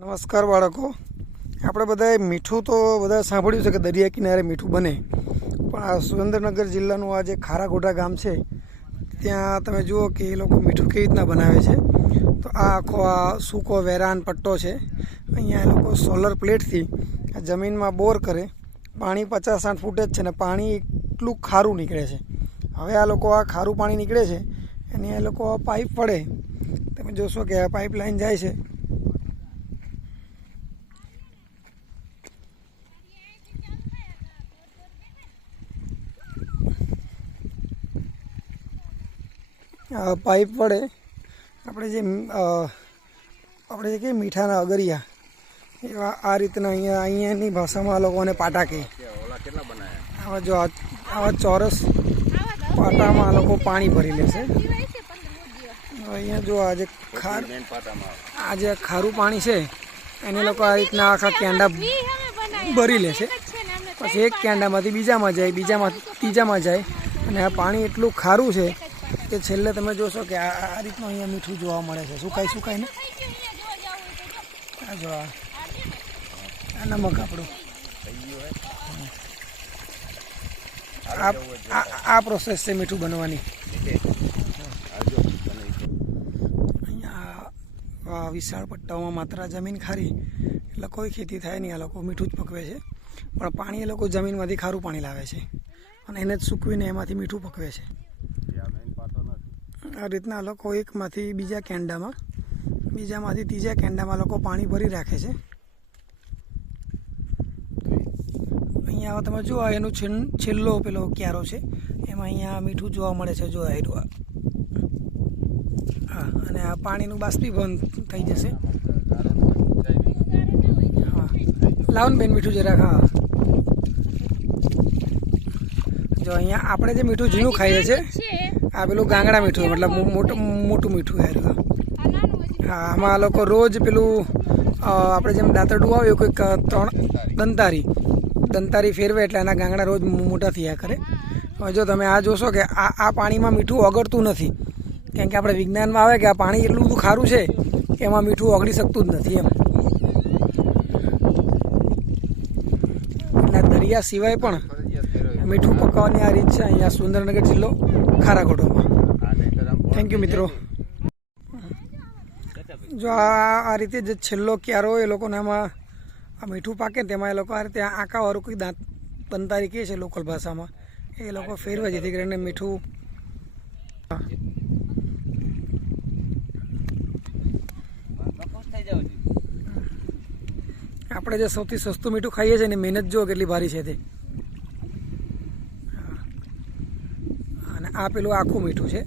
નમસ્કાર બાળકો, આપણે બધાએ મીઠું તો બધા સાંભળ્યું છે કે દરિયા કિનારે મીઠું બને, પણ આ સુરેન્દ્રનગર જિલ્લાનું આ જે ખારાકોટા ગામ છે ત્યાં તમે જુઓ કે એ લોકો મીઠું કેવી રીતના બનાવે છે. તો આ આખો આ સૂકો વેરાન પટ્ટો છે. અહીંયા એ લોકો સોલર પ્લેટથી જમીનમાં બોર કરે. પાણી 50-60 ફૂટ જ છે ને પાણી એટલું ખારું નીકળે છે. હવે આ લોકો આ ખારું પાણી નીકળે છે અને એ લોકો પાઇપ પડે, તમે જોશો કે આ પાઇપલાઇન જાય છે. પાઇપ વડે આપણે જે કહીએ મીઠાના અગરિયા એવા આ રીતના અહીંયાની ભાષામાં આ લોકોને પાટા કહે. આવા ચોરસ પાટામાં આ લોકો પાણી ભરી લેશે. અહીંયા જો આ જે ખારું પાણી છે એને લોકો આ રીતના આખા કેંડા ભરી લેશે. પછી એક કેંડામાંથી બીજામાં જાય, બીજામાં ત્રીજામાં જાય, અને આ પાણી એટલું ખારું છે કે છેલ્લે તમે જોશો કે આ રીતનું અહીંયા મીઠું જોવા મળે છે. સુકાય ને આ જો આ નમક આપણું આ પ્રોસેસ છે મીઠું બનવાની. અહીંયા વિશાળ પટ્ટાઓમાં માત્ર જમીન ખારી એટલે કોઈ ખેતી થાય નહીં. આ લોકો મીઠું જ પકવે છે, પણ પાણી એ લોકો જમીનમાંથી ખારું પાણી લાવે છે અને એને જ સૂકવીને એમાંથી મીઠું પકવે છે. આ રીતના લોકો એકમાંથી બીજા કેંડામાં, બીજામાંથી ત્રીજા કેંડામાં લોકો પાણી ભરી રાખે છે. અહીંયા તમે જુઓ એનું છેલ્લો પેલો ક્યારો છે, એમાં અહીંયા મીઠું જોવા મળે છે. જો આવ્યું હા, અને આ પાણીનું બાષ્પીભવન થઈ જશે. હા, લાવો ને બેન મીઠું જરાક. હા, જો અહીંયા આપણે જે મીઠું ઝીણું ખાઈએ છીએ આ પેલું ગાંગડા મીઠું, મતલબ મોટું મીઠું આવ્યું. હા, આમાં આ લોકો રોજ પેલું આપણે જેમ દાંતરડું આવ્યું કોઈક 3 દંતારી ફેરવે એટલે એના ગાંગડા રોજ મોટા થયા કરે. હવે જો તમે આ જોશો કે આ પાણીમાં મીઠું ઓગળતું નથી, કેમ કે આપણે વિજ્ઞાનમાં આવે કે આ પાણી એટલું બધું ખારું છે કે એમાં મીઠું ઓગળી શકતું જ નથી એમ. એટલે દરિયા સિવાય પણ મીઠું પકાવવાની આ રીત છે અહીંયા સુરેન્દ્રનગર જિલ્લો ખારાકોટોમાં. થેન્ક યુ મિત્રો. જો આ રીતે જે છેલ્લો ક્યારો એ લોકોને આમાં આ મીઠું પાકે તેમાં એ લોકો આ રીતે આંકાવાળું કોઈ દંતારી કહે છે લોકલ ભાષામાં, એ લોકો ફેરવે જેથી કરીને મીઠું. આપણે જે સૌથી સસ્તું મીઠું ખાઈએ છીએ ને મહેનત જુઓ કેટલી ભારી છે તે. અને આ પેલું આખું મીઠું છે.